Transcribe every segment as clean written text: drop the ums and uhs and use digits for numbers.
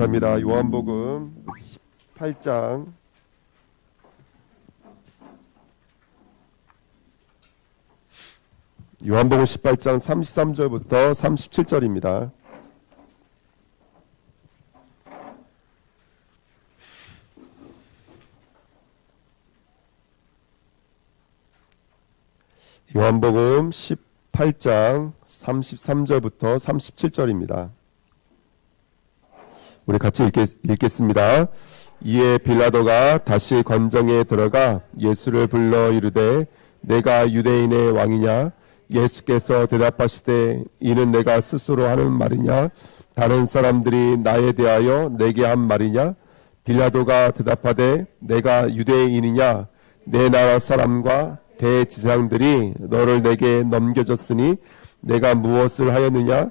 감사합니다. 요한복음 18장 요한복음 18장 33절부터 37절입니다. 요한복음 18장 33절부터 37절입니다. 우리 같이 읽겠습니다. 이에 빌라도가 다시 관정에 들어가 예수를 불러 이르되 내가 유대인의 왕이냐? 예수께서 대답하시되 이는 내가 스스로 하는 말이냐? 다른 사람들이 나에 대하여 내게 한 말이냐? 빌라도가 대답하되 내가 유대인이냐? 내 나라 사람과 대지상들이 너를 내게 넘겨줬으니 내가 무엇을 하였느냐?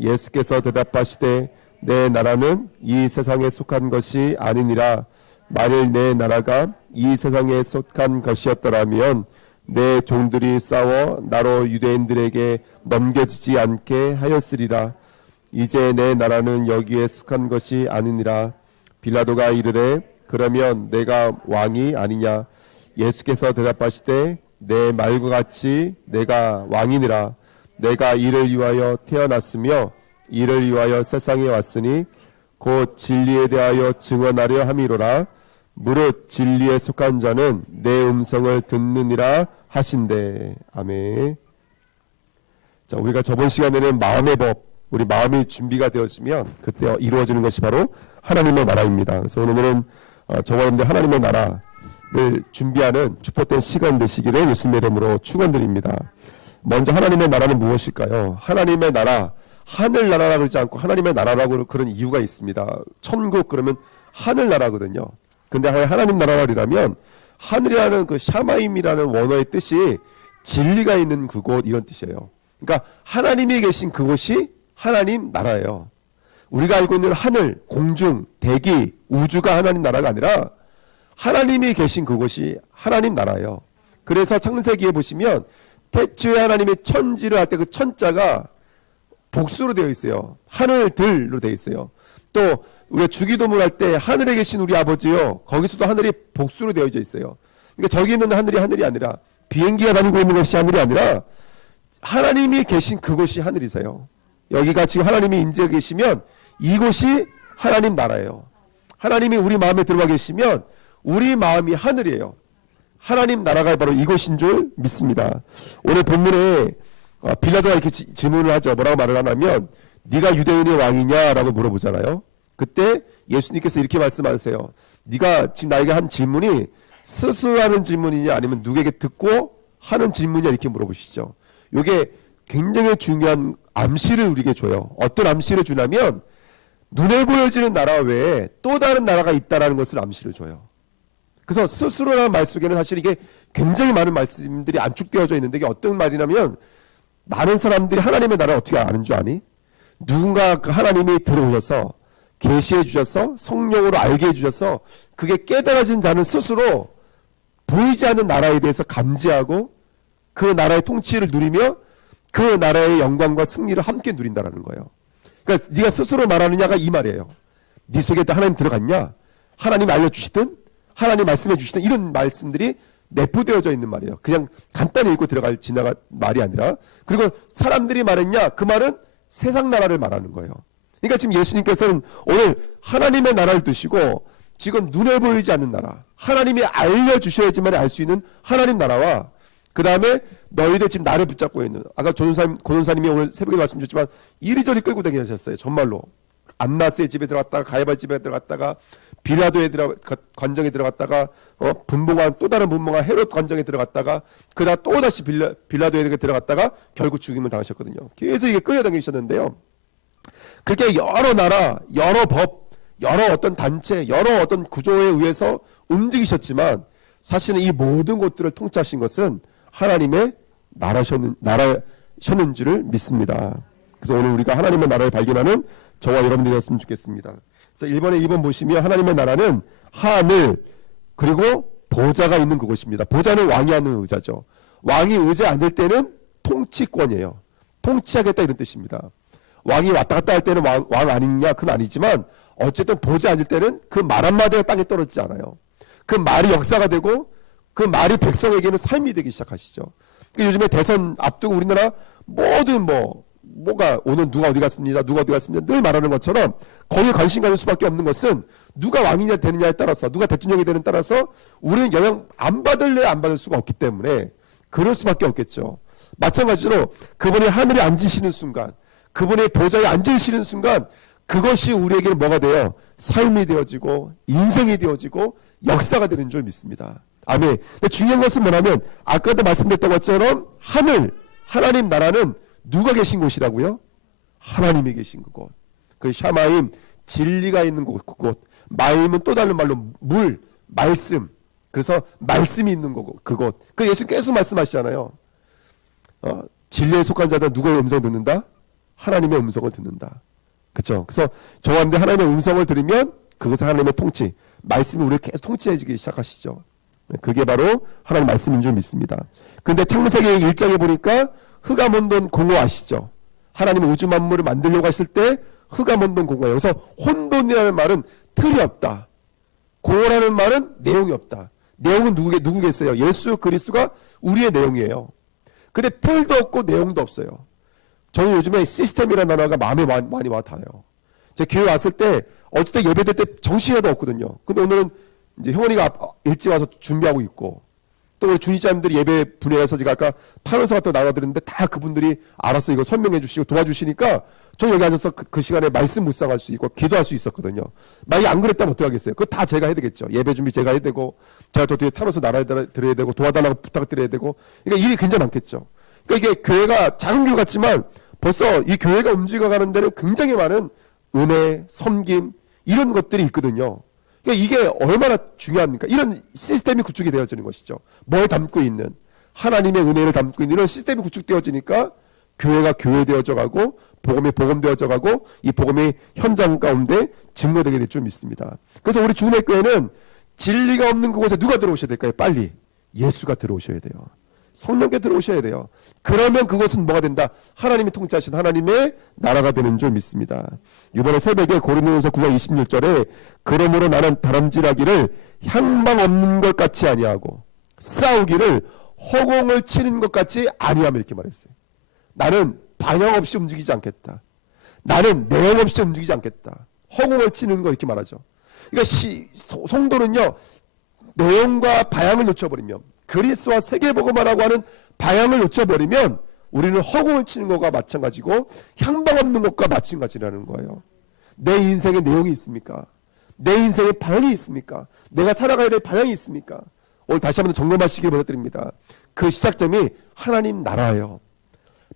예수께서 대답하시되 내 나라는 이 세상에 속한 것이 아니니라. 만일 내 나라가 이 세상에 속한 것이었더라면 내 종들이 싸워 나로 유대인들에게 넘겨지지 않게 하였으리라. 이제 내 나라는 여기에 속한 것이 아니니라. 빌라도가 이르되 그러면 내가 왕이 아니냐? 예수께서 대답하시되 내 말과 같이 내가 왕이니라. 내가 이를 위하여 태어났으며 이를 위하여 세상에 왔으니 곧 진리에 대하여 증언하려 함이로라. 무릇 진리에 속한 자는 내 음성을 듣느니라 하신대. 아멘. 자, 우리가 저번 시간에는 마음의 법, 우리 마음이 준비가 되었으면 그때 이루어지는 것이 바로 하나님의 나라입니다. 그래서 오늘은 저와 여러분들 하나님의 나라를 준비하는 축복된 시간 되시기를 예수님의 이름으로 축원드립니다. 먼저 하나님의 나라는 무엇일까요? 하나님의 나라, 하늘나라라고 그러지 않고 하나님의 나라라고 그런 이유가 있습니다. 천국 그러면 하늘나라거든요. 근데 하나님 나라라면 하늘이라는 그 샤마임이라는 원어의 뜻이 진리가 있는 그곳 이런 뜻이에요. 그러니까 하나님이 계신 그곳이 하나님 나라예요. 우리가 알고 있는 하늘, 공중, 대기, 우주가 하나님 나라가 아니라 하나님이 계신 그곳이 하나님 나라예요. 그래서 창세기에 보시면 태초에 하나님이 천지를 할 때 그 천자가 복수로 되어 있어요. 하늘들로 되어 있어요. 또 우리가 주기도문 할 때 하늘에 계신 우리 아버지요. 거기서도 하늘이 복수로 되어져 있어요. 그러니까 저기 있는 하늘이 아니라 비행기가 다니고 있는 것이 하늘이 아니라 하나님이 계신 그곳이 하늘이세요. 여기가 지금 하나님이 인재 계시면 이곳이 하나님 나라예요. 하나님이 우리 마음에 들어와 계시면 우리 마음이 하늘이에요. 하나님 나라가 바로 이곳인 줄 믿습니다. 오늘 본문에 빌라도가 이렇게 질문을 하죠. 뭐라고 말을 하냐면 네가 유대인의 왕이냐라고 물어보잖아요. 그때 예수님께서 이렇게 말씀하세요. 네가 지금 나에게 한 질문이 스스로 하는 질문이냐 아니면 누구에게 듣고 하는 질문이냐 이렇게 물어보시죠. 이게 굉장히 중요한 암시를 우리에게 줘요. 어떤 암시를 주냐면 눈에 보여지는 나라 외에 또 다른 나라가 있다는 것을 암시를 줘요. 그래서 스스로라는 말 속에는 사실 이게 굉장히 많은 말씀들이 안축되어져 있는데 이게 어떤 말이냐면 많은 사람들이 하나님의 나라를 어떻게 아는 줄 아니? 누군가 그 하나님이 들어오셔서 계시해 주셔서 성령으로 알게 해 주셔서 그게 깨달아진 자는 스스로 보이지 않는 나라에 대해서 감지하고 그 나라의 통치를 누리며 그 나라의 영광과 승리를 함께 누린다는 거예요. 그러니까 네가 스스로 말하느냐가 이 말이에요. 네 속에 하나님 들어갔냐? 하나님 알려주시든 하나님 말씀해 주시든 이런 말씀들이 내포되어져 있는 말이에요. 그냥 간단히 읽고 지나갈 말이 아니라. 그리고 사람들이 말했냐? 그 말은 세상 나라를 말하는 거예요. 그러니까 지금 예수님께서는 오늘 하나님의 나라를 두시고 지금 눈에 보이지 않는 나라, 하나님이 알려주셔야지만 알 수 있는 하나님 나라와 그 다음에 너희들 지금 나를 붙잡고 있는, 아까 고전사님이 오늘 새벽에 말씀 주셨지만 이리저리 끌고 다니셨어요. 정말로 안나스의 집에 들어갔다가 가야바 집에 들어갔다가 빌라도의 관정에 들어갔다가 분봉한 또 다른 분봉한 헤롯 관정에 들어갔다가 그다음 또 다시 빌라도에게 들어갔다가 결국 죽임을 당하셨거든요. 계속 이게 끌려다니셨는데요. 그렇게 여러 나라, 여러 법, 여러 어떤 단체, 여러 어떤 구조에 의해서 움직이셨지만 사실은 이 모든 것들을 통치하신 것은 하나님의 나라셨는 줄을 믿습니다. 그래서 오늘 우리가 하나님의 나라를 발견하는 저와 여러분들이었으면 좋겠습니다. 그래서 1번에 2번 보시면 하나님의 나라는 하늘 그리고 보좌가 있는 그곳입니다. 보좌는 왕이 하는 의자죠. 왕이 의자에 앉을 때는 통치권이에요. 통치하겠다 이런 뜻입니다. 왕이 왔다 갔다 할 때는 왕 아니냐? 그건 아니지만 어쨌든 보지 않을 때는 그 말 한마디가 땅에 떨어지지 않아요. 그 말이 역사가 되고 그 말이 백성에게는 삶이 되기 시작하시죠. 요즘에 대선 앞두고 우리나라 모든 뭐가 오늘 누가 어디 갔습니다. 누가 어디 갔습니다. 늘 말하는 것처럼 거기에 관심 가질 수밖에 없는 것은 누가 왕이냐 되느냐에 따라서 누가 대통령이 되는 따라서 우리는 영향 안 받을래 안 받을 수가 없기 때문에 그럴 수밖에 없겠죠. 마찬가지로 그분이 하늘에 앉으시는 순간 그분의 보좌에 앉으시는 순간 그것이 우리에게는 뭐가 돼요? 삶이 되어지고 인생이 되어지고 역사가 되는 줄 믿습니다. 아멘. 중요한 것은 뭐냐면 아까도 말씀드렸던 것처럼 하나님 나라는 누가 계신 곳이라고요? 하나님이 계신 그곳. 그 샤마임, 진리가 있는 그곳. 마임은 또 다른 말로 물, 말씀. 그래서 말씀이 있는 그곳. 그 예수 계속 말씀하시잖아요. 진리에 속한 자들은 누구의 음성을 듣는다? 하나님의 음성을 듣는다. 그렇죠? 그래서 저한테 하나님의 음성을 들으면 그것은 하나님의 통치, 말씀이 우리를 계속 통치해지기 시작하시죠. 그게 바로 하나님 말씀인 줄 믿습니다. 그런데 창세기 1장에 보니까 흑암혼돈 공허 아시죠? 하나님은 우주 만물을 만들려고 하실 때 흑암혼돈 공허예요. 그래서 혼돈이라는 말은 틀이 없다. 공허라는 말은 내용이 없다. 내용은 누구겠어요? 예수 그리스도가 우리의 내용이에요. 근데 틀도 없고 내용도 없어요. 저는 요즘에 시스템이라는 단어가 마음에 많이 와닿아요. 제가 교회 왔을 때 어쩔 때 예배 될 때 정신이 하나도 없거든요. 근데 오늘은 이제 형원이가 일찍 와서 준비하고 있고 또 우리 주니자님들이 예배 분야에서 제가 아까 탄원서 같은 거 나눠드렸는데 다 그분들이 알아서 이거 설명해 주시고 도와주시니까 저 여기 앉아서 그 시간에 말씀 묵상할 수 있고 기도할 수 있었거든요. 만약에 안 그랬다면 어떻게 하겠어요? 그거 다 제가 해야 되겠죠. 예배 준비 제가 해야 되고 제가 더 뒤에 탄원서 나눠드려야 되고 도와달라고 부탁드려야 되고 그러니까 일이 굉장히 많겠죠. 그러니까 이게 교회가 작은 교회 같지만 벌써 이 교회가 움직여가는 데는 굉장히 많은 은혜, 섬김 이런 것들이 있거든요. 그러니까 이게 얼마나 중요합니까? 이런 시스템이 구축이 되어지는 것이죠. 뭘 담고 있는 하나님의 은혜를 담고 있는 이런 시스템이 구축되어지니까 교회가 교회되어져 가고 복음이 복음되어져 가고 이 복음이 현장 가운데 증거되게 될 줄 믿습니다. 그래서 우리 주님의 교회는 진리가 없는 그곳에 누가 들어오셔야 될까요? 빨리 예수가 들어오셔야 돼요. 성령께 들어오셔야 돼요. 그러면 그것은 뭐가 된다? 하나님이 통치하신 하나님의 나라가 되는 줄 믿습니다. 이번에 새벽에 고린도전서 9장 26절에 그러므로 나는 다람쥐라기를 향방 없는 것 같이 아니하고 싸우기를 허공을 치는 것 같이 아니하며 이렇게 말했어요. 나는 방향 없이 움직이지 않겠다. 나는 내용 없이 움직이지 않겠다. 허공을 치는 거 이렇게 말하죠. 그러니까 성도는요 내용과 방향을 놓쳐버리면 그리스도와 세계복음화라고 하는 방향을 놓쳐버리면 우리는 허공을 치는 것과 마찬가지고 향방 없는 것과 마찬가지라는 거예요. 내 인생에 내용이 있습니까? 내 인생에 방향이 있습니까? 내가 살아가야 될 방향이 있습니까? 오늘 다시 한번 점검하시길 부탁드립니다. 그 시작점이 하나님 나라예요.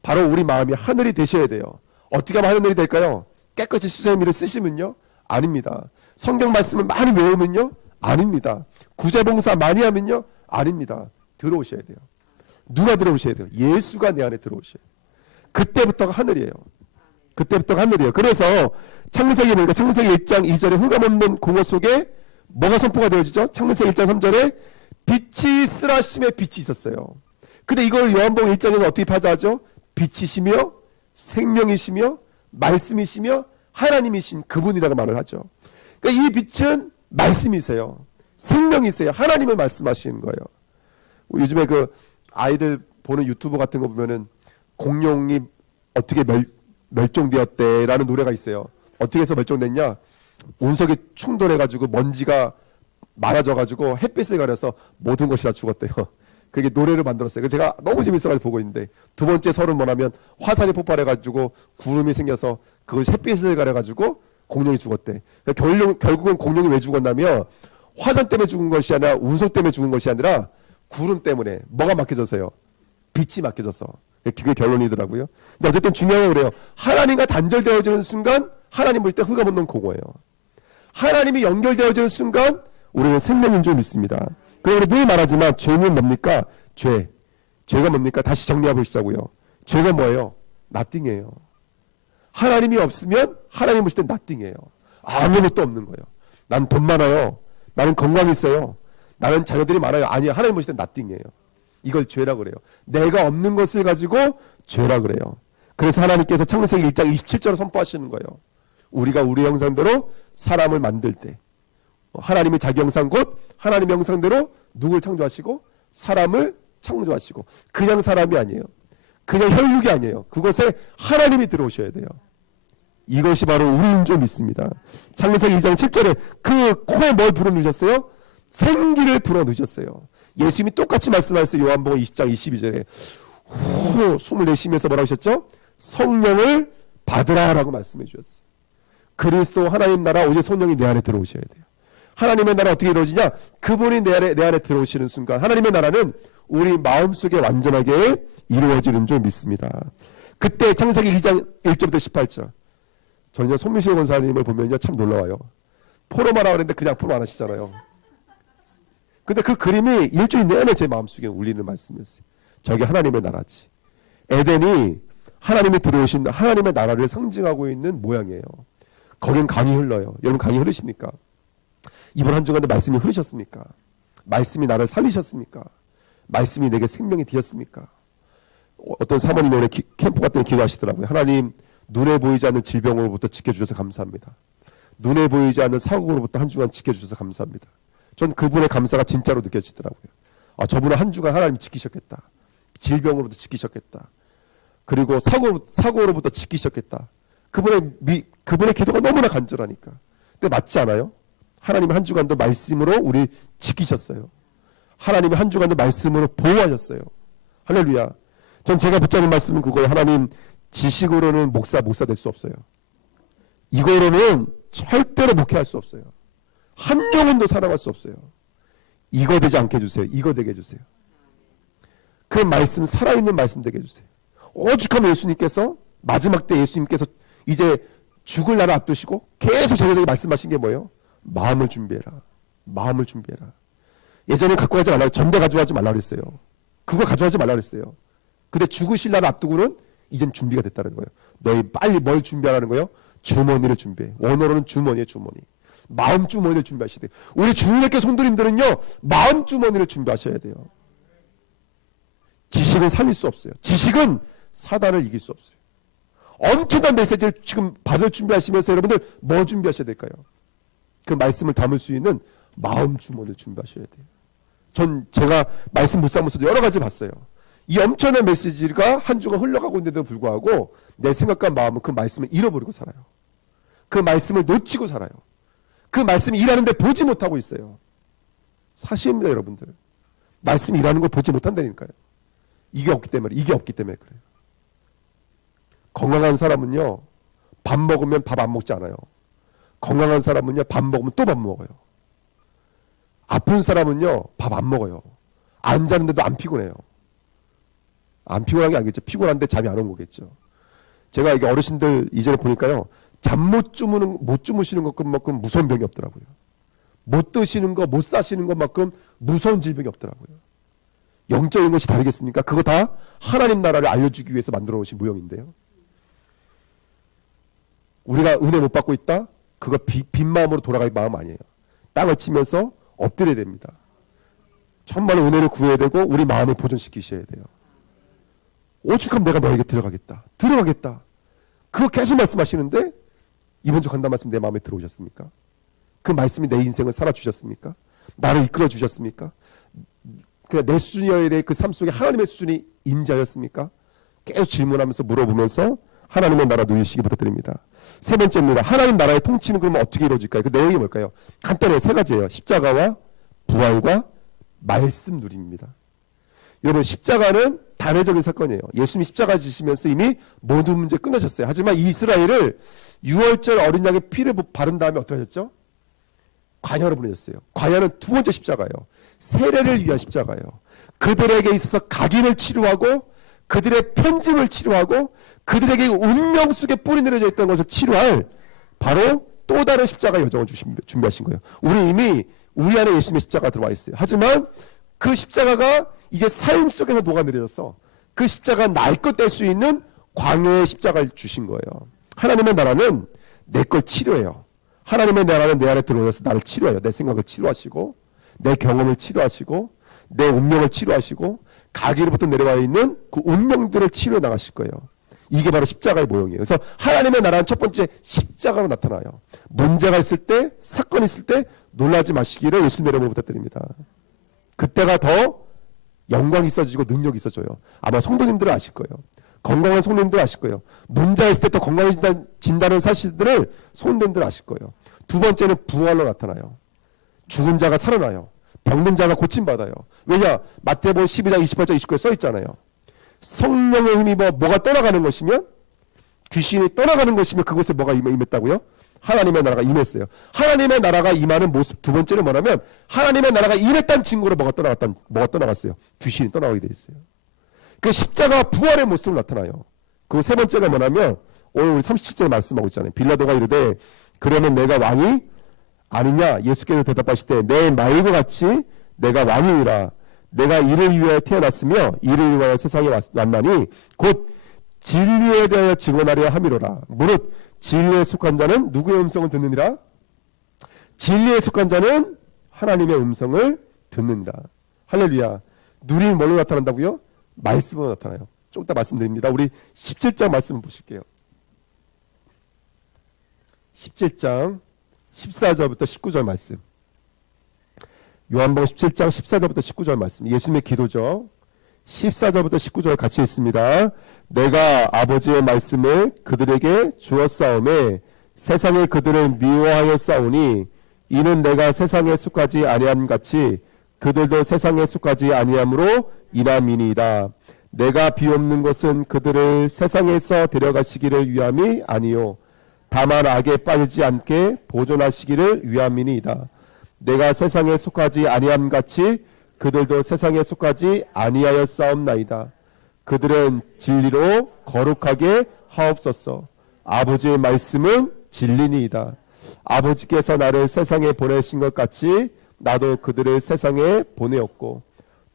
바로 우리 마음이 하늘이 되셔야 돼요. 어떻게 하면 하늘이 될까요? 깨끗이 수세미를 쓰시면요? 아닙니다. 성경 말씀을 많이 외우면요? 아닙니다. 구제봉사 많이 하면요? 아닙니다. 들어오셔야 돼요. 누가 들어오셔야 돼요? 예수가 내 안에 들어오셔야 돼요. 그때부터가 하늘이에요. 그때부터가 하늘이에요. 그래서 창세기 보니까 창세기 1장 2절에 흑암 없는 공허 속에 뭐가 선포가 되어지죠? 창세기 1장 3절에 빛이 있으라 하심에 빛이 있었어요. 근데 이걸 요한복음 1장에서 어떻게 파자하죠? 빛이시며 생명이시며 말씀이시며 하나님이신 그분이라고 말을 하죠. 그러니까 이 빛은 말씀이세요. 생명이세요. 하나님을 말씀하시는 거예요. 요즘에 그 아이들 보는 유튜브 같은 거 보면은 공룡이 어떻게 멸종되었대라는 노래가 있어요. 어떻게 해서 멸종됐냐? 운석이 충돌해가지고 먼지가 많아져가지고 햇빛을 가려서 모든 것이 다 죽었대요. 그게 노래를 만들었어요. 그래서 제가 너무 재밌어가지고 보고 있는데 두 번째 설은 뭐냐면 화산이 폭발해가지고 구름이 생겨서 그것이 햇빛을 가려가지고 공룡이 죽었대. 결국은 공룡이 왜 죽었냐면 화산 때문에 죽은 것이 아니라 운석 때문에 죽은 것이 아니라 구름 때문에 뭐가 막혀져서요? 빛이 막혀져서. 그게 결론이더라고요. 근데 어쨌든 중요한 건 그래요. 하나님과 단절되어지는 순간 하나님 볼 때 흑암 없는 공허예요. 하나님이 연결되어지는 순간 우리는 생명인 줄 믿습니다. 그리고 우리 늘 말하지만 죄는 뭡니까? 죄가 뭡니까? 다시 정리해 보시자고요. 죄가 뭐예요? nothing이에요. 하나님이 없으면 하나님 보실 때 nothing이에요. 아무것도 없는 거예요. 난 돈 많아요. 나는 건강이 있어요. 나는 자녀들이 많아요. 아니야. 하나님 보실 때 nothing이에요. 이걸 죄라 그래요. 내가 없는 것을 가지고 죄라 그래요. 그래서 하나님께서 창세기 1장 27절을 선포하시는 거예요. 우리가 우리 형상대로 사람을 만들 때 하나님이 자기 형상 곧 하나님의 형상대로 누굴 창조하시고 사람을 창조하시고 그냥 사람이 아니에요. 그냥 혈육이 아니에요. 그것에 하나님이 들어오셔야 돼요. 이것이 바로 우리인 줄 믿습니다. 창세기 2장 7절에 그 코에 뭘 불어넣으셨어요? 생기를 불어넣으셨어요. 예수님이 똑같이 말씀하셨어요. 요한복음 20장 22절에 후 숨을 내쉬면서 뭐라고 하셨죠? 성령을 받으라 라고 말씀해 주셨어요. 그리스도 하나님 나라 오직 성령이 내 안에 들어오셔야 돼요. 하나님의 나라 어떻게 이루어지냐? 그분이 내 안에 들어오시는 순간 하나님의 나라는 우리 마음속에 완전하게 이루어지는 줄 믿습니다. 그때 창세기 2장 1절부터 18절 저는요 손미실 권사님을 보면요 참 놀라워요. 포로만 하라 그랬는데 그냥 포로 안 하시잖아요. 근데 그 그림이 일주일 내내 제 마음속에 울리는 말씀이었어요. 저게 하나님의 나라지. 에덴이 하나님이 들어오신 하나님의 나라를 상징하고 있는 모양이에요. 거긴 강이 흘러요. 여러분 강이 흐르십니까? 이번 한 주간도 말씀이 흐르셨습니까? 말씀이 나를 살리셨습니까? 말씀이 내게 생명이 되었습니까? 어떤 사모님이 오늘 캠프 같은 데 기도하시더라고요. 하나님 눈에 보이지 않는 질병으로부터 지켜주셔서 감사합니다. 눈에 보이지 않는 사고로부터 한 주간 지켜주셔서 감사합니다. 전 그분의 감사가 진짜로 느껴지더라고요. 아, 저분은 한 주간 하나님 지키셨겠다. 질병으로부터 지키셨겠다. 그리고 사고로부터 지키셨겠다. 그분의 기도가 너무나 간절하니까. 근데 맞지 않아요? 하나님이 한 주간도 말씀으로 우리 지키셨어요. 하나님이 한 주간도 말씀으로 보호하셨어요. 할렐루야. 전 제가 붙잡은 말씀은 그거예요. 하나님 지식으로는 목사 될 수 없어요. 이거로는 절대로 목회할 수 없어요. 한 영혼도 살아갈 수 없어요. 이거 되지 않게 해주세요. 이거 되게 해주세요. 그 말씀 살아있는 말씀 되게 해주세요. 오죽하면 예수님께서 마지막 때 예수님께서 이제 죽을 날을 앞두시고 계속 저희에게 말씀하신 게 뭐예요? 마음을 준비해라. 마음을 준비해라. 예전에 갖고 가지 말라고 전대 가져가지 말라고 그랬어요. 그거 가져가지 말라고 그랬어요. 근데 죽으실 날을 앞두고는 이젠 준비가 됐다는 거예요. 너희 빨리 뭘 준비하라는 거예요? 주머니를 준비해. 원어로는 주머니에 주머니. 마음 주머니를 준비하셔야 돼요. 우리 주님께 성도님들은요. 마음 주머니를 준비하셔야 돼요. 지식은 살릴 수 없어요. 지식은 사단을 이길 수 없어요. 엄청난 메시지를 지금 받을 준비하시면서 여러분들 뭐 준비하셔야 될까요? 그 말씀을 담을 수 있는 마음 주머니를 준비하셔야 돼요. 제가 말씀 묵상하면서도 여러 가지 봤어요. 이 엄청난 메시지가 한 주가 흘러가고 있는데도 불구하고 내 생각과 마음은 그 말씀을 잃어버리고 살아요. 그 말씀을 놓치고 살아요. 그 말씀이 일하는데 보지 못하고 있어요. 사실입니다, 여러분들. 말씀이 일하는 걸 보지 못한다니까요. 이게 없기 때문에 그래요. 건강한 사람은요, 밥 먹으면 밥 안 먹지 않아요. 건강한 사람은요, 밥 먹으면 또 밥 먹어요. 아픈 사람은요, 밥 안 먹어요. 안 자는데도 안 피곤해요. 안 피곤한 게 아니겠죠. 피곤한데 잠이 안 온 거겠죠. 제가 이게 어르신들 이전에 보니까요, 잠 못 주무시는 것만큼 무서운 병이 없더라고요. 못 드시는 거, 못 사시는 것만큼 무서운 질병이 없더라고요. 영적인 것이 다르겠습니까? 그거 다 하나님 나라를 알려주기 위해서 만들어 놓으신 모형인데요. 우리가 은혜 못 받고 있다? 그거 빈 마음으로 돌아갈 마음 아니에요. 땅을 치면서 엎드려야 됩니다. 천만의 은혜를 구해야 되고 우리 마음을 보존시키셔야 돼요. 오죽하면 내가 너에게 들어가겠다. 그거 계속 말씀하시는데 이번 주 간단 말씀 내 마음에 들어오셨습니까? 그 말씀이 내 인생을 살아주셨습니까? 나를 이끌어 주셨습니까? 내 수준이어야 될 그 삶 속에 하나님의 수준이 임재하였습니까? 계속 질문하면서 물어보면서 하나님의 나라 누리시기 부탁드립니다. 세 번째입니다. 하나님 나라의 통치는 그러면 어떻게 이루어질까요? 그 내용이 뭘까요? 간단해요. 세 가지예요. 십자가와 부활과 말씀 누림입니다. 여러분 십자가는 단회적인 사건이에요. 예수님이 십자가 지시면서 이미 모든 문제 끝나셨어요. 하지만 이스라엘을 6월절 어린 양의 피를 바른 다음에 어떻게 하셨죠? 관여로 보내셨어요. 관여는 두 번째 십자가예요. 세례를 위한 십자가예요. 그들에게 있어서 각인을 치료하고 그들의 편집을 치료하고 그들에게 운명 속에 뿌리 내려져 있던 것을 치료할 바로 또 다른 십자가 여정을 준비하신 거예요. 우리 이미 우리 안에 예수님의 십자가가 들어와 있어요. 하지만 그 십자가가 이제 삶 속에서 녹아내려져서 그 십자가 날 것 될 수 있는 광야의 십자가를 주신 거예요. 하나님의 나라는 내 걸 치료해요. 하나님의 나라는 내 안에 들어오셔서 나를 치료해요. 내 생각을 치료하시고 내 경험을 치료하시고 내 운명을 치료하시고 가기로부터 내려와 있는 그 운명들을 치료해 나가실 거예요. 이게 바로 십자가의 모형이에요. 그래서 하나님의 나라는 첫 번째 십자가로 나타나요. 문제가 있을 때, 사건이 있을 때 놀라지 마시기를 예수님 이름으로 부탁드립니다. 그때가 더 영광이 있어지고 능력이 있어져요. 아마 성도님들은 아실 거예요. 건강한 성도님들은 아실 거예요. 문제가 있을 때 더 건강해진다는 사실들을 성도님들은 아실 거예요. 두 번째는 부활로 나타나요. 죽은 자가 살아나요. 병든 자가 고침받아요. 왜냐? 마태복음 12장 28장 29에 써 있잖아요. 성령의 힘입어 뭐가 떠나가는 것이면, 귀신이 떠나가는 것이면 그곳에 뭐가 임했다고요? 하나님의 나라가 임했어요. 하나님의 나라가 임하는 모습 두 번째는 뭐냐면, 하나님의 나라가 임했다는 증거로 뭐가 떠나갔어요? 귀신이 떠나가게 돼 있어요. 그 십자가 부활의 모습으로 나타나요. 그 세 번째가 뭐냐면, 오늘 우리 37절에 말씀하고 있잖아요. 빌라도가 이르되 그러면 내가 왕이 아니냐? 예수께서 대답하시되 내 말과 같이 내가 왕이니라. 내가 이를 위하여 태어났으며 이를 위하여 세상에 왔나니 곧 진리에 대하여 증언하려 함이로라. 무릇 진리에 속한 자는 누구의 음성을 듣느니라? 진리에 속한 자는 하나님의 음성을 듣느니라. 할렐루야. 눈이 뭘로 나타난다고요? 말씀으로 나타나요. 좀 이따 말씀드립니다. 우리 17장 말씀 보실게요. 17장 14절부터 19절 말씀. 요한복음 17장 14절부터 19절 말씀. 예수님의 기도죠. 14절부터 19절 같이 읽습니다. 내가 아버지의 말씀을 그들에게 주었사오매 세상에 그들을 미워하여 싸우니 이는 내가 세상에 속하지 아니함 같이 그들도 세상에 속하지 아니함으로 인함이니이다. 내가 비옵는 것은 그들을 세상에서 데려가시기를 위함이 아니요 다만 악에 빠지지 않게 보존하시기를 위함이니이다. 내가 세상에 속하지 아니함 같이 그들도 세상에 속하지 아니하여 싸움나이다. 그들은 진리로 거룩하게 하옵소서. 아버지의 말씀은 진리니이다. 아버지께서 나를 세상에 보내신 것 같이 나도 그들을 세상에 보내었고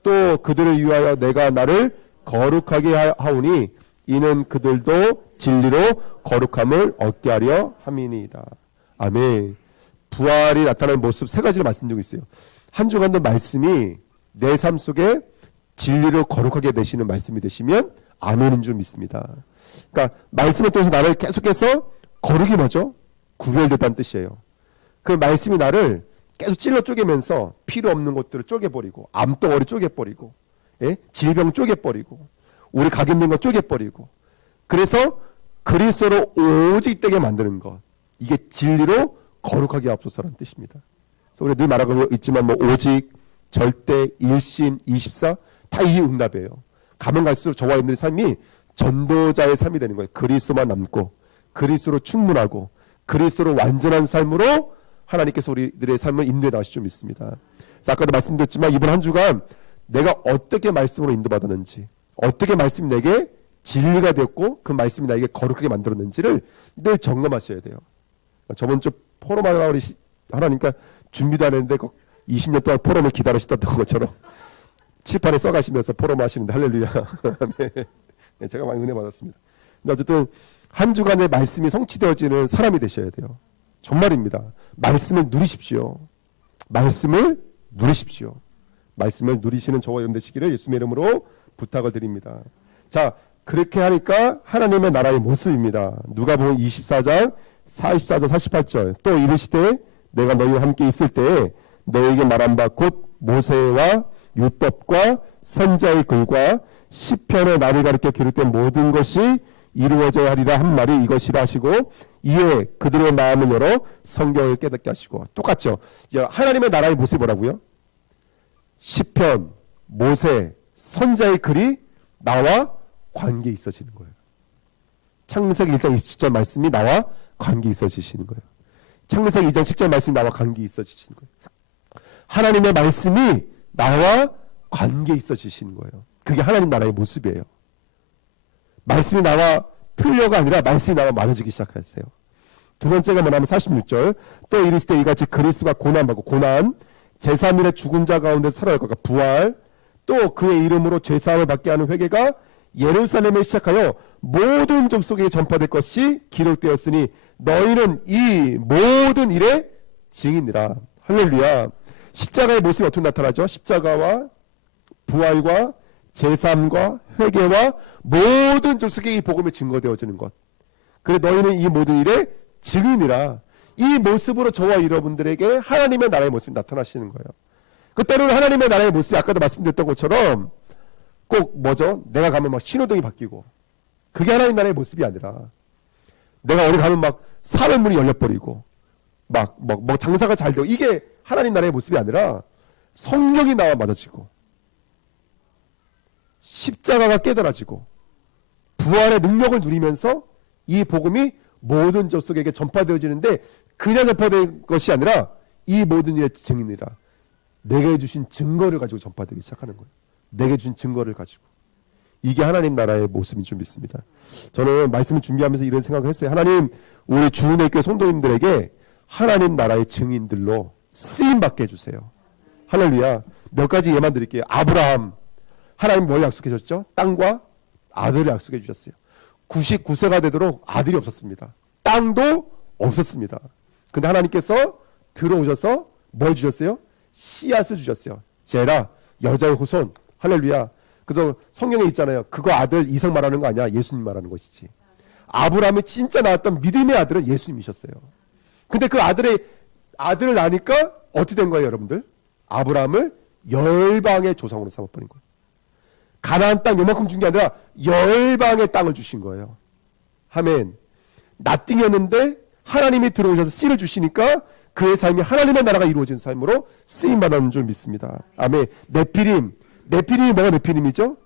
또 그들을 위하여 내가 나를 거룩하게 하오니 이는 그들도 진리로 거룩함을 얻게 하려 함이니이다. 아멘. 부활이 나타나는 모습 세 가지를 말씀드리고 있어요. 한 주간도 말씀이 내 삶 속에 진리로 거룩하게 되시는 말씀이 되시면 아멘인 줄 믿습니다. 그러니까 말씀을 통해서 나를 계속해서 거룩이 뭐죠? 구별됐다는 뜻이에요. 그 말씀이 나를 계속 찔러 쪼개면서 필요 없는 것들을 쪼개버리고 암덩어리 쪼개버리고 질병 쪼개버리고 우리 각인된 거 쪼개버리고 그래서 그리스도로 오직 되게 만드는 것. 이게 진리로 거룩하게 하옵소서라는 뜻입니다. 그래서 우리가 늘 말하고 있지만 뭐 오직, 절대, 일신, 24 다 이 응답이에요. 가면 갈수록 저와 여러분들의 삶이 전도자의 삶이 되는 거예요. 그리스도만 남고 그리스도로 충분하고 그리스도로 완전한 삶으로 하나님께서 우리들의 삶을 인도해 나가실 줄 믿습니다. 그래서 아까도 말씀드렸지만 이번 한 주간 내가 어떻게 말씀으로 인도받았는지 어떻게 말씀이 내게 진리가 되었고 그 말씀이 나에게 거룩하게 만들었는지를 늘 점검하셔야 돼요. 저번 주 포럼 하라니까 준비도 안 했는데 20년 동안 포럼을 기다리셨던 것처럼 칠판에 써가시면서 포럼 하시는데 할렐루야. 네, 제가 많이 은혜 받았습니다. 근데 어쨌든 한 주간의 말씀이 성취되어지는 사람이 되셔야 돼요. 정말입니다. 말씀을 누리십시오. 말씀을 누리십시오. 말씀을 누리시는 저와 여러분 되시기를 예수님의 이름으로 부탁을 드립니다. 자, 그렇게 하니까 하나님의 나라의 모습입니다. 누가복음 24장 44절 48절 또 이르시되 내가 너희와 함께 있을 때에 너희에게 말한 바 곧 모세와 율법과 선지자의 글과 시편의 나를 가리켜 기록된 모든 것이 이루어져야 하리라 한 말이 이것이라 하시고 이에 그들의 마음을 열어 성경을 깨닫게 하시고 똑같죠. 하나님의 나라의 모습이 뭐라고요? 시편, 모세, 선지자의 글이 나와 관계 있어지는 거예요. 창세기 1장 27절 말씀이 나와 관계 있어지시는 거예요. 창세기 2장 7절 말씀이 나와 관계 있어지시는 거예요. 하나님의 말씀이 나와 관계 있어지시는 거예요. 그게 하나님 나라의 모습이에요. 말씀이 나와 틀려가 아니라 말씀이 나와 맞아지기 시작하세요. 두 번째가 뭐냐면 46절 또 이르시되 이같이 그리스도가 고난받고 고난 제3일에 죽은 자 가운데 살아날 것과 부활 또 그의 이름으로 죄사함을 받게 하는 회개가 예루살렘에 시작하여 모든 족속에게 전파될 것이 기록되었으니 너희는 이 모든 일의 증인이라. 할렐루야. 십자가의 모습이 어떻게 나타나죠? 십자가와 부활과 제3과 회개와 모든 족속에게 이 복음이 증거되어지는 것. 그래 너희는 이 모든 일의 증인이라. 이 모습으로 저와 여러분들에게 하나님의 나라의 모습이 나타나시는 거예요. 그 때로는 하나님의 나라의 모습이 아까도 말씀드렸던 것처럼 꼭 뭐죠? 내가 가면 막 신호등이 바뀌고, 그게 하나님 나라의 모습이 아니라, 내가 어디 가면 막 사회 문이 열려버리고 막 장사가 잘 되고, 이게 하나님 나라의 모습이 아니라 성령이 나와 맞아지고 십자가가 깨달아지고 부활의 능력을 누리면서 이 복음이 모든 족속에게 전파되어지는데, 그냥 전파된 것이 아니라 이 모든 일의 증인이라. 내게 주신 증거를 가지고 전파되기 시작하는 거예요. 내게 주신 증거를 가지고. 이게 하나님 나라의 모습인 줄 믿습니다. 저는 말씀을 준비하면서 이런 생각을 했어요. 하나님, 우리 주은혜 교회 성도님들에게 하나님 나라의 증인들로 쓰임받게 해주세요. 할렐루야. 몇 가지 예만 드릴게요. 아브라함, 하나님 뭘 약속해 줬죠? 땅과 아들을 약속해 주셨어요. 99세가 되도록 아들이 없었습니다. 땅도 없었습니다. 근데 하나님께서 들어오셔서 뭘 주셨어요? 씨앗을 주셨어요. 제라, 여자의 후손. 할렐루야. 그래서 성경에 있잖아요. 그거 아들 이삭 말하는 거 아니야. 예수님 말하는 것이지. 아브라함이 진짜 낳았던 믿음의 아들은 예수님이셨어요. 근데 그 아들을 낳으니까 어떻게 된 거예요, 여러분들? 아브라함을 열방의 조상으로 삼아버린 거예요. 가나안 땅 요만큼 준 게 아니라 열방의 땅을 주신 거예요. 아멘. 나띵이었는데 하나님이 들어오셔서 씨를 주시니까 그의 삶이 하나님의 나라가 이루어진 삶으로 쓰임받았는 줄 믿습니다. 아멘. 네피림이 뭐가 네피림이죠?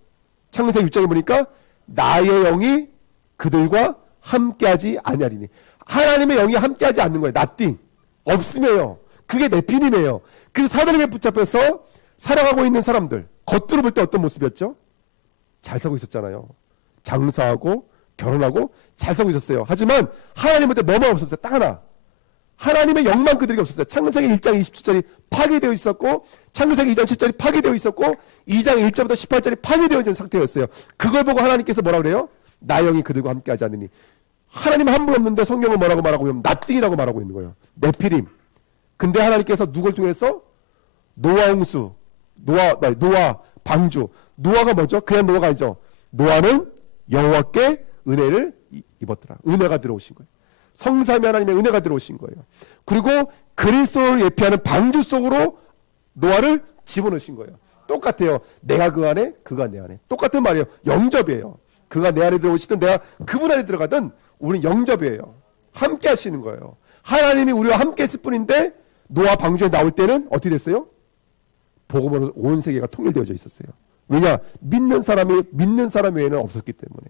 창세기 6장에 보니까 나의 영이 그들과 함께하지 아니하리니. 하나님의 영이 함께하지 않는 거예요. 나띵. 없으며요. 그게 네피림이에요. 그 사단에게 붙잡혀서 살아가고 있는 사람들, 겉으로 볼 때 어떤 모습이었죠? 잘 살고 있었잖아요. 장사하고 결혼하고 잘 살고 있었어요. 하지만 하나님한테 뭐만 없었어요? 딱 하나. 하나님의 영만 그들에게 없었어요. 창세기 1장 27절이 파괴되어 있었고, 창세기 2장 7절이 파괴되어 있었고, 2장 1절부터 18절이 파괴되어 있는 상태였어요. 그걸 보고 하나님께서 뭐라 그래요? 나 영이 그들과 함께하지 않으니. 하나님 한 분 없는데 성경은 뭐라고 말하고 있냐면 나띵이라고 말하고 있는 거예요. 네피림. 근데 하나님께서 누굴 통해서? 노아 홍수, 노아 방주. 노아가 뭐죠? 그냥 노아가 아니죠. 노아는 여호와께 은혜를 입었더라. 은혜가 들어오신 거예요. 성삼위 하나님의 은혜가 들어오신 거예요. 그리고 그리스도를 예표하는 방주 속으로 노아를 집어넣으신 거예요. 똑같아요. 내가 그 안에, 그가 내 안에. 똑같은 말이에요. 영접이에요. 그가 내 안에 들어오시든 내가 그분 안에 들어가든 우리는 영접이에요. 함께 하시는 거예요. 하나님이 우리와 함께 했을 뿐인데 노아 방주에 나올 때는 어떻게 됐어요? 복음으로 온 세계가 통일되어져 있었어요. 왜냐? 믿는 사람 외에는 없었기 때문에.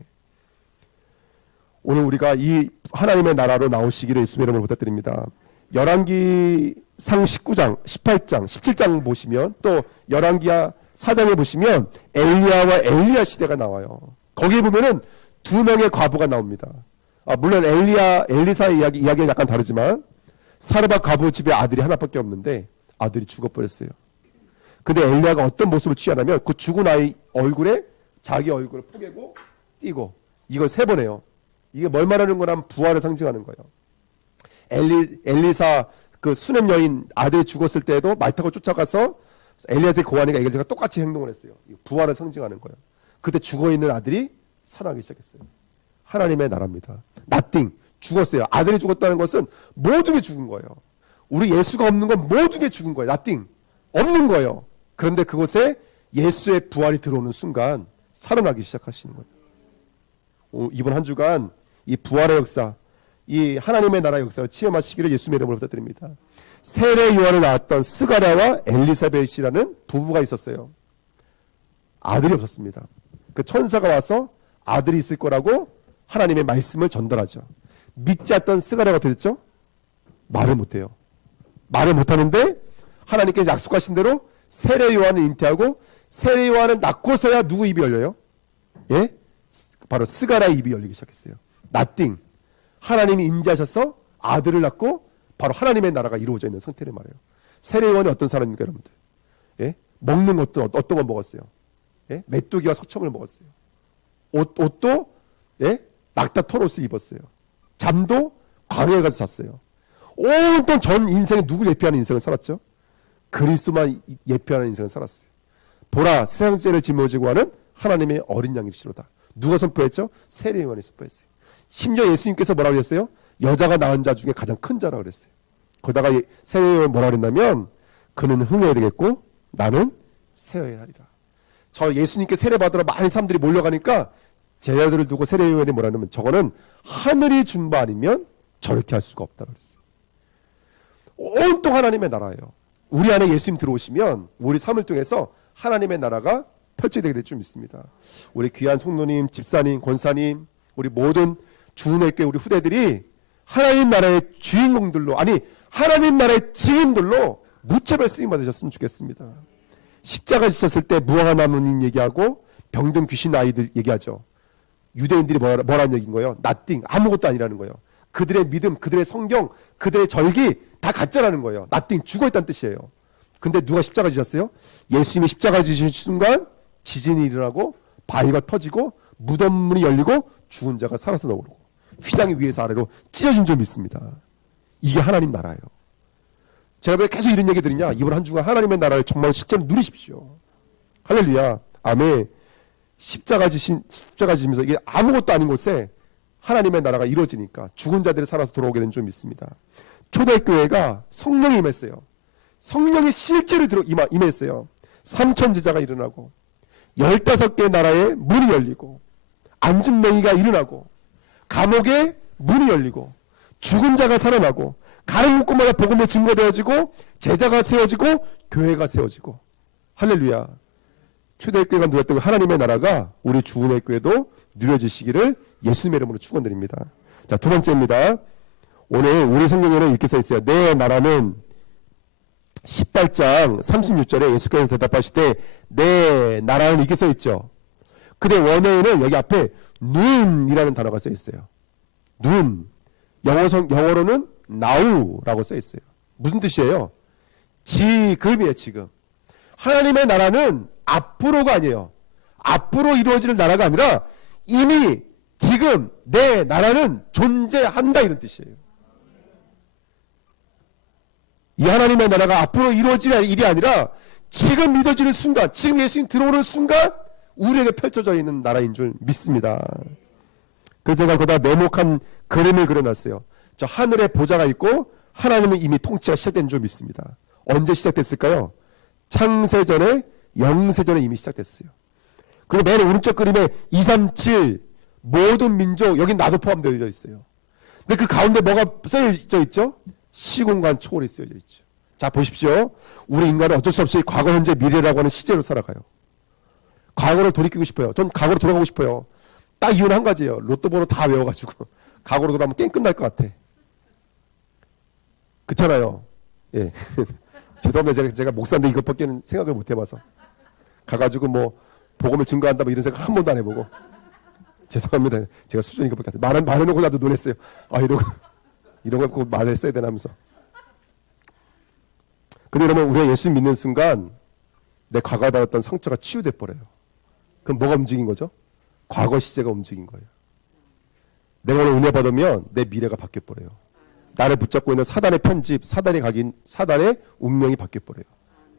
오늘 우리가 이 하나님의 나라로 나오시기를 예수님의 이름으로 부탁드립니다. 열왕기상 19장, 18장, 17장 보시면, 또 열왕기하 4장에 보시면 엘리야와 엘리야 시대가 나와요. 거기에 보면은 두 명의 과부가 나옵니다. 물론 엘리사의 이야기는 약간 다르지만 사르밧 과부 집에 아들이 하나밖에 없는데 아들이 죽어버렸어요. 근데 엘리야가 어떤 모습을 취하냐면 그 죽은 아이 얼굴에 자기 얼굴을 포개고 띄고, 이걸 3번 해요. 이게 뭘 말하는 거냐면 부활을 상징하는 거예요. 엘리사 그 수냄 여인 아들이 죽었을 때에도 말 타고 쫓아가서 엘리야의 고아니가 이걸 제가 똑같이 행동을 했어요. 부활을 상징하는 거예요. 그때 죽어있는 아들이 살아나기 시작했어요. 하나님의 나라입니다. nothing. 죽었어요. 아들이 죽었다는 것은 모든 게 죽은 거예요. 우리 예수가 없는 건 모든 게 죽은 거예요. nothing. 없는 거예요. 그런데 그곳에 예수의 부활이 들어오는 순간 살아나기 시작하시는 거예요. 이번 한 주간 이 부활의 역사, 이 하나님의 나라의 역사를 체험하시기를 예수님의 이름으로 부탁드립니다. 세례 요한을 낳았던 스가랴와 엘리사벳이라는 부부가 있었어요. 아들이 없었습니다. 그 천사가 와서 아들이 있을 거라고 하나님의 말씀을 전달하죠. 믿지 않던 스가랴가 어떻게 됐죠? 말을 못해요. 말을 못하는데 하나님께서 약속하신 대로 세례 요한을 잉태하고, 세례 요한을 낳고서야 누구 입이 열려요? 예? 바로 스가랴의 입이 열리기 시작했어요. nothing. 하나님이 인자하셔서 아들을 낳고 바로 하나님의 나라가 이루어져 있는 상태를 말해요. 세례 요한이 어떤 사람입니까, 여러분들? 예? 먹는 것도 어떤 걸 먹었어요? 예? 메뚜기와 서청을 먹었어요. 옷도 예? 낙타 토롯을 입었어요. 잠도 광야에 가서 잤어요. 온통 전 인생에 누굴 예표하는 인생을 살았죠? 그리스도만 예표하는 인생을 살았어요. 보라, 세상 죄를 짊어지고 하는 하나님의 어린 양이시로다. 누가 선포했죠? 세례요한이 선포했어요. 심지어 예수님께서 뭐라고 했어요? 여자가 낳은 자 중에 가장 큰 자라고 그랬어요. 거기다가 세례요한 뭐라고 그랬냐면 그는 흥해야 되겠고 나는 세어야 하리라. 저 예수님께 세례 받으러 많은 사람들이 몰려가니까 제자들을 두고 세례요한이 뭐라냐면 저거는 하늘이 준 바 아니면 저렇게 할 수가 없다고 그랬어요. 온통 하나님의 나라예요. 우리 안에 예수님 들어오시면 우리 삶을 통해서 하나님의 나라가 펼쳐지게 될 줄 믿습니다. 우리 귀한 성도님, 집사님, 권사님, 우리 모든 주은혜 교회 우리 후대들이 하나님 나라의 주인공들로, 아니 하나님 나라의 증인들로 무차별 쓰임 받으셨으면 좋겠습니다. 십자가 지셨을 때 무화과 나무님 얘기하고 병든 귀신 아이들 얘기하죠. 유대인들이 뭐라는 얘기인 거예요? nothing, 아무것도 아니라는 거예요. 그들의 믿음, 그들의 성경, 그들의 절기 다 가짜라는 거예요. nothing, 죽어있다는 뜻이에요. 근데 누가 십자가 지셨어요? 예수님이 십자가 지신 순간 지진이 일어나고 바위가 터지고 무덤 문이 열리고 죽은 자가 살아서 나오고 휘장이 위에서 아래로 찢어진 줄 믿습니다. 이게 하나님 나라예요. 제가 왜 계속 이런 얘기 드리냐? 이번 한 주간 하나님의 나라를 정말 실제로 누리십시오. 할렐루야. 아멘. 십자가 지시면서 이게 아무것도 아닌 곳에 하나님의 나라가 이루어지니까 죽은 자들이 살아서 돌아오게 된 줄 믿습니다. 초대교회가 성령이 임했어요. 성령이 실제로 임했어요. 3천 제자가 일어나고 15개의 나라의 문이 열리고 안진뱅이가 일어나고 감옥의 문이 열리고 죽은 자가 살아나고 가는 곳마다 복음이 증거되어지고 제자가 세워지고 교회가 세워지고 할렐루야. 초대교회가 누렸던 하나님의 나라가 우리 주은혜 교회도 누려지시기를 예수님의 이름으로 축원드립니다. 자, 두 번째입니다. 오늘 우리 성경에는 이렇게 써 있어요. 내 나라는 18장 36절에 예수께서 대답하실 때 내 나라는 이렇게 써 있죠. 근데 원어에는 여기 앞에 눈이라는 단어가 써 있어요. 눈. 영어로는 now라고 써 있어요. 무슨 뜻이에요? 지금이에요, 지금. 하나님의 나라는 앞으로가 아니에요. 앞으로 이루어지는 나라가 아니라 이미 지금 내 나라는 존재한다 이런 뜻이에요. 이 하나님의 나라가 앞으로 이루어질 일이 아니라 지금 믿어지는 순간, 지금 예수님 들어오는 순간 우리에게 펼쳐져 있는 나라인 줄 믿습니다. 그래서 제가 거기다 네모칸 그림을 그려놨어요. 저 하늘에 보좌가 있고 하나님은 이미 통치가 시작된 줄 믿습니다. 언제 시작됐을까요? 창세전에 영세전에 이미 시작됐어요. 그리고 맨 오른쪽 그림에 237 모든 민족, 여기 나도 포함되어 있어요. 근데 그 가운데 뭐가 써져 있죠? 시공간 초월이 쓰여져 있죠. 자, 보십시오. 우리 인간은 어쩔 수 없이 과거, 현재, 미래라고 하는 시제로 살아가요. 과거를 돌이키고 싶어요. 전 과거로 돌아가고 싶어요. 딱 이유는 한 가지예요. 로또 번호 다 외워가지고 과거로 돌아가면 게임 끝날 것 같아. 그렇잖아요. 예. 죄송합니다. 제가 목사인데 이것밖에는 생각을 못 해봐서 가가지고 뭐 복음을 증거한다 뭐 이런 생각 한 번도 안 해보고 죄송합니다. 제가 수준이 이것밖에 안 돼. 말해놓고 나도 놀랐어요. 아 이런 거 꼭 말했어야 되나 하면서. 근데 여러분 우리가 예수 믿는 순간 내 과거에 받았던 상처가 치유돼 버려요. 그럼 뭐가 움직인 거죠? 과거 시제가 움직인 거예요. 내가 오늘 은혜 받으면 내 미래가 바뀌어 버려요. 나를 붙잡고 있는 사단의 편집, 사단의 운명이 바뀌어 버려요.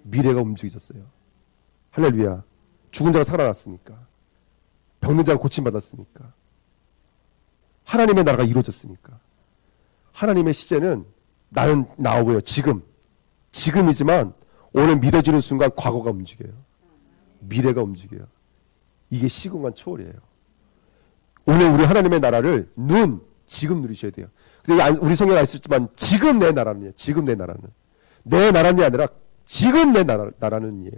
미래가 움직여졌어요. 할렐루야. 죽은 자가 살아났으니까. 병든 자가 고침받았으니까. 하나님의 나라가 이루어졌으니까. 하나님의 시제는 나는 나오고요. 지금이지만 오늘 믿어지는 순간 과거가 움직여요. 미래가 움직여요. 이게 시공간 초월이에요. 오늘 우리 하나님의 나라를 지금 누리셔야 돼요. 근데 우리 성경에 있었지만 지금 내 나라는요. 지금 내 나라는. 내 나라는 아니라 지금 내 나라는 이에요.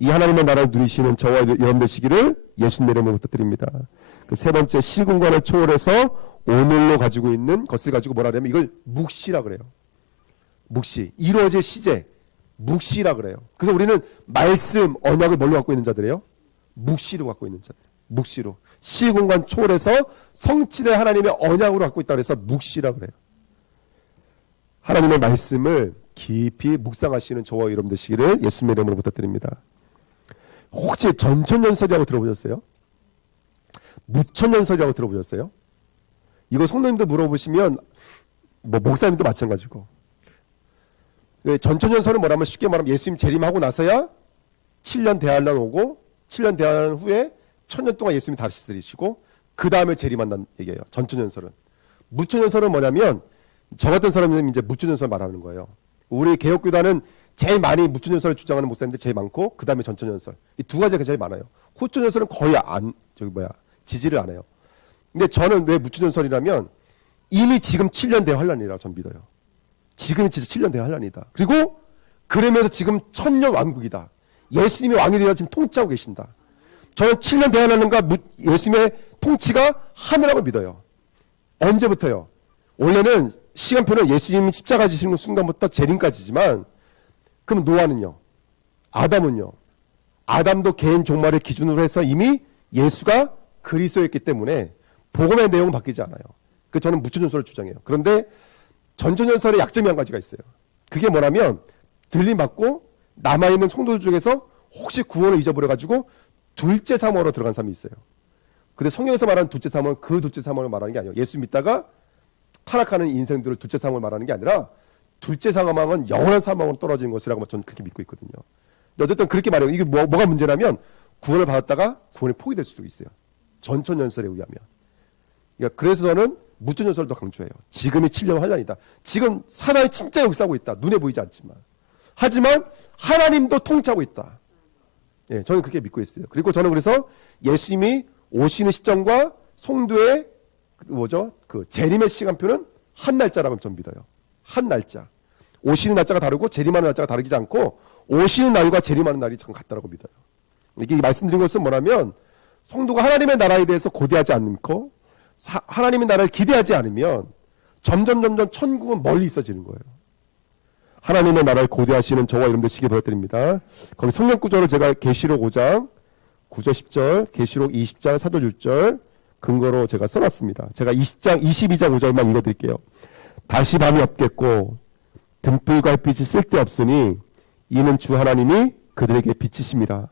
이 하나님의 나라를 누리시는 저와 여러분 되시기를 예수님의 이름으로 부탁드립니다. 그 세 번째 시공간을 초월해서 오늘로 가지고 있는 것을 가지고 뭐라 그러냐면 이걸 묵시라 그래요. 묵시. 이루어질 시제. 묵시라 그래요. 그래서 우리는 말씀, 언약을 뭘로 갖고 있는 자들이에요? 묵시로 갖고 있는 자들. 묵시로. 시공간 초월해서 성취된 하나님의 언약으로 갖고 있다 그래서 묵시라 그래요. 하나님의 말씀을 깊이 묵상하시는 저와 여러분 되시기를 예수님의 이름으로 부탁드립니다. 혹시 전천연설이라고 들어보셨어요? 무천연설이라고 들어보셨어요? 이거 성도님들 물어보시면 뭐 목사님도 마찬가지고. 전천연설은 뭐라면 쉽게 말하면 예수님 재림하고 나서야 7년 대환란 오고 7년 대한 후에 1000년 동안 예수님이 다스리시고 그 다음에 재림한다는 얘기예요. 전천연설은. 무천연설은 뭐냐면 저 같은 사람은 이제 무천연설 말하는 거예요. 우리 개혁교단은 제일 많이 무천연설을 주장하는 목사님들 제일 많고 그 다음에 전천연설. 이 두 가지가 제일 많아요. 후천연설은 거의 지지를 안 해요. 근데 저는 왜 무천연설이라면 이미 지금 7년 대환란이라고 전 믿어요. 지금이 진짜 7년 대환란이다. 그리고 그러면서 지금 천년 왕국이다. 예수님이 왕이 되어 지금 통치하고 계신다. 저는 7년 대환란과 예수님의 통치가 하늘하고 믿어요. 언제부터요? 원래는 시간표는 예수님이 십자가 지시는 순간부터 재림까지지만 그럼 노아는요? 아담은요? 아담도 개인 종말을 기준으로 해서 이미 예수가 그리스도였기 때문에 복음의 내용은 바뀌지 않아요. 그 저는 무천연설을 주장해요. 그런데 전천연설의 약점이 한 가지가 있어요. 그게 뭐냐면 들림받고 남아있는 성도들 중에서 혹시 구원을 잊어버려가지고 둘째 사모로 들어간 사람이 있어요. 근데 성경에서 말하는 둘째 사모는 그 둘째 사모를 말하는 게 아니에요. 예수 믿다가 타락하는 인생들을 둘째 사모를 말하는 게 아니라 둘째 사망은 영원한 사망으로 떨어지는 것이라고 저는 그렇게 믿고 있거든요. 근데 어쨌든 그렇게 말해요. 이게 뭐가 문제냐면 구원을 받았다가 구원이 포기될 수도 있어요. 전천연설에 의하면. 그러니까 그래서 저는 무천연설을 더 강조해요. 지금이 7년 환란이다. 지금 사단이 진짜 역사하고 있다. 눈에 보이지 않지만. 하지만 하나님도 통치하고 있다. 예, 저는 그렇게 믿고 있어요. 그리고 저는 그래서 예수님이 오시는 시점과 성도의 그 재림의 시간표는 한 날짜라고 전 믿어요. 한 날짜. 오시는 날짜가 다르고 재림하는 날짜가 다르지 않고 오시는 날과 재림하는 날이 전 같다라고 믿어요. 이게 말씀드린 것은 뭐냐면 성도가 하나님의 나라에 대해서 고대하지 않고 하나님의 나라를 기대하지 않으면 점점 천국은 멀리 있어지는 거예요. 하나님의 나라를 고대하시는 저와 여러분들 시기 부탁드립니다. 거기 성경 구절을 제가 계시록 5장 9절 10절, 계시록 20장 4절 6절 근거로 제가 써놨습니다. 제가 22장 5절만 읽어드릴게요. 다시 밤이 없겠고 등불과 빛이 쓸데없으니 이는 주 하나님이 그들에게 빛이십니다.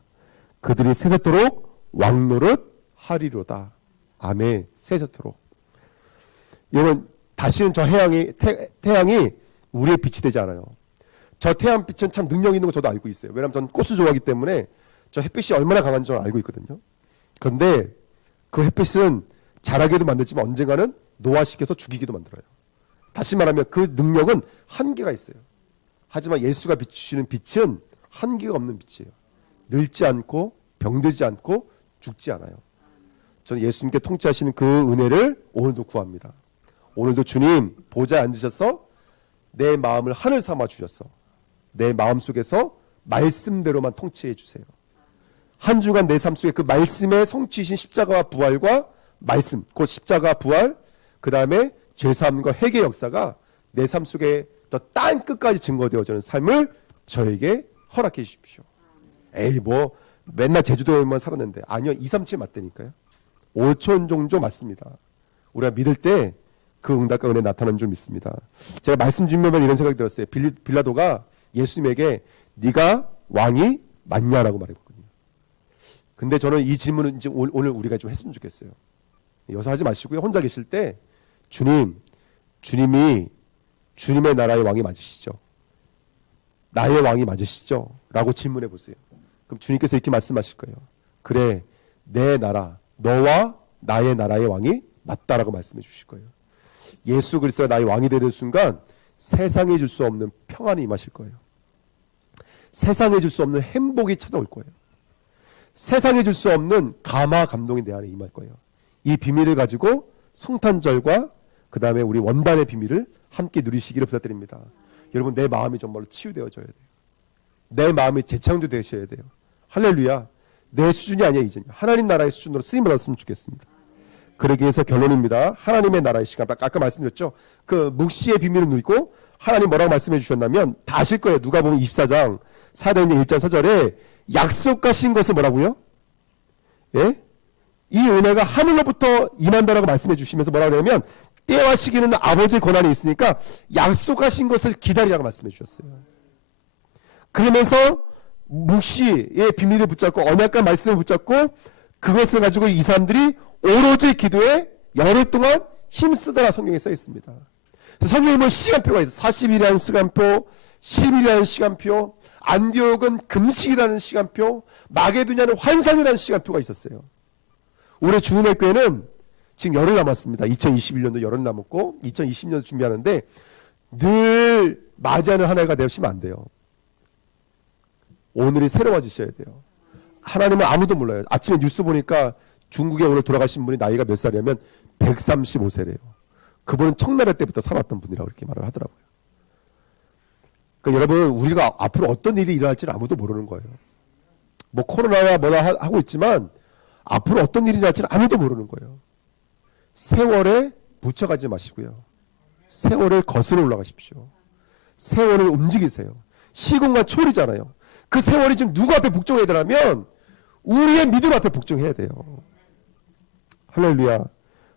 그들이 세세토록 왕노릇 하리로다. 아멘. 세세토록. 여러분 다시는 저 태양이 우리의 빛이 되지 않아요. 저 태양빛은 참 능력 있는 거 저도 알고 있어요. 왜냐하면 저는 꽃을 좋아하기 때문에 저 햇빛이 얼마나 강한지 저는 알고 있거든요. 그런데 그 햇빛은 자라게도 만들지만 언젠가는 노화시켜서 죽이기도 만들어요. 다시 말하면 그 능력은 한계가 있어요. 하지만 예수가 비추시는 빛은 한계가 없는 빛이에요. 늙지 않고 병들지 않고 죽지 않아요. 저는 예수님께 통치하시는 그 은혜를 오늘도 구합니다. 오늘도 주님 보좌에 앉으셔서 내 마음을 하늘 삼아 주셔서 내 마음속에서 말씀대로만 통치해 주세요. 한 주간 내 삶 속에 그 말씀의 성취이신 십자가와 부활과 말씀, 곧 십자가 부활, 그 다음에 죄사함과 회개 역사가 내 삶 속에 저 땅 끝까지 증거되어지는 삶을 저에게 허락해 주십시오. 에이 뭐 맨날 제주도에만 살았는데 아니요 237 맞다니까요. 5천 종조 맞습니다. 우리가 믿을 때 그 응답과 은혜 나타나는 줄 믿습니다. 제가 말씀 주면서 이런 생각이 들었어요. 빌라도가 예수님에게 네가 왕이 맞냐라고 말했거든요. 근데 저는 이 질문은 이제 오늘 우리가 좀 했으면 좋겠어요. 여기서 하지 마시고요. 혼자 계실 때 주님이 주님의 나라의 왕이 맞으시죠? 나의 왕이 맞으시죠? 라고 질문해 보세요. 그럼 주님께서 이렇게 말씀하실 거예요. 그래, 내 나라, 너와 나의 나라의 왕이 맞다라고 말씀해 주실 거예요. 예수 그리스도가 나의 왕이 되는 순간 세상에 줄 수 없는 평안이 임하실 거예요. 세상에 줄 수 없는 행복이 찾아올 거예요. 세상에 줄 수 없는 감화 감동이 내 안에 임할 거예요. 이 비밀을 가지고 성탄절과 그 다음에 우리 원단의 비밀을 함께 누리시기를 부탁드립니다. 여러분 내 마음이 정말로 치유되어져야 돼요. 내 마음이 재창조되셔야 돼요. 할렐루야. 내 수준이 아니야 이제 하나님 나라의 수준으로 쓰임을 받았으면 좋겠습니다. 그러기 위해서 결론입니다. 하나님의 나라의 시간 아까 말씀드렸죠. 그 묵시의 비밀을 누리고 하나님 뭐라고 말씀해 주셨냐면 다 아실 거예요. 누가 보면 24장 사도행전 1장 4절에 약속하신 것은 뭐라고요? 예? 이 은혜가 하늘로부터 임한다라고 말씀해 주시면서 뭐라고 하냐면 때와 시기는 아버지의 권한이 있으니까 약속하신 것을 기다리라고 말씀해 주셨어요. 그러면서 묵시의 비밀을 붙잡고 언약과 말씀을 붙잡고 그것을 가지고 이 사람들이 오로지 기도에 열흘 동안 힘쓰다가 성경에 써 있습니다. 성경에 보면 시간표가 있어요. 40일이라는 시간표, 10일이라는 시간표, 안디옥은 금식이라는 시간표, 마게도냐는 환상이라는 시간표가 있었어요. 올해 주음의 교회는 지금 열흘 남았습니다. 2021년도 열흘 남았고 2020년도 준비하는데 늘 맞이하는 한 해가 되시면 안 돼요. 오늘이 새로워지셔야 돼요. 하나님은 아무도 몰라요. 아침에 뉴스 보니까 중국에 오늘 돌아가신 분이 나이가 몇 살이냐면 135세래요. 그분은 청나라 때부터 살았던 분이라고 이렇게 말을 하더라고요. 그러니까 여러분, 우리가 앞으로 어떤 일이 일어날지는 아무도 모르는 거예요. 뭐 코로나야 뭐다 하고 있지만 앞으로 어떤 일이 일어날지는 아무도 모르는 거예요. 세월에 묻혀가지 마시고요. 세월을 거슬러 올라가십시오. 세월을 움직이세요. 시공간 초월이잖아요. 그 세월이 지금 누구 앞에 복종해야 되냐면 우리의 믿음 앞에 복종해야 돼요. 할렐루야.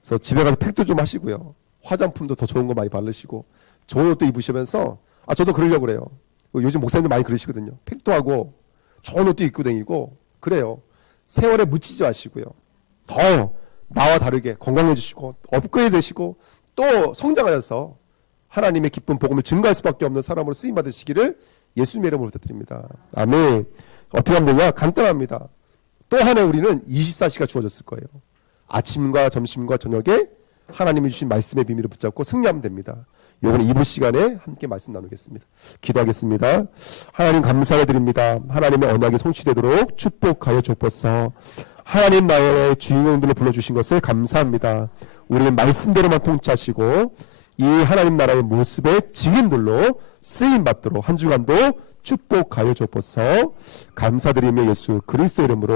그래서 집에 가서 팩도 좀 하시고요. 화장품도 더 좋은 거 많이 바르시고 좋은 옷도 입으시면서 저도 그러려고 그래요. 요즘 목사님들 많이 그러시거든요. 팩도 하고 좋은 옷도 입고 다니고 그래요. 세월에 묻히지 마시고요. 더 나와 다르게 건강해지시고 업그레이드 되시고 또 성장하셔서 하나님의 기쁜 복음을 증거할 수밖에 없는 사람으로 쓰임받으시기를 예수님의 이름으로 부탁드립니다. 아멘. 어떻게 하면 되냐? 간단합니다. 또 한 해 우리는 24시가 주어졌을 거예요. 아침과 점심과 저녁에 하나님이 주신 말씀의 비밀을 붙잡고 승리하면 됩니다. 요번에 2부 시간에 함께 말씀 나누겠습니다. 기도하겠습니다. 하나님 감사를 드립니다. 하나님의 언약이 성취되도록 축복하여 주옵소서. 하나님 나라의 주인공들을 불러주신 것을 감사합니다. 우리는 말씀대로만 통치하시고 이 하나님 나라의 모습의 증인들로 쓰임받도록 한 주간도 축복하여 주옵소서. 감사드리며 예수 그리스도 이름으로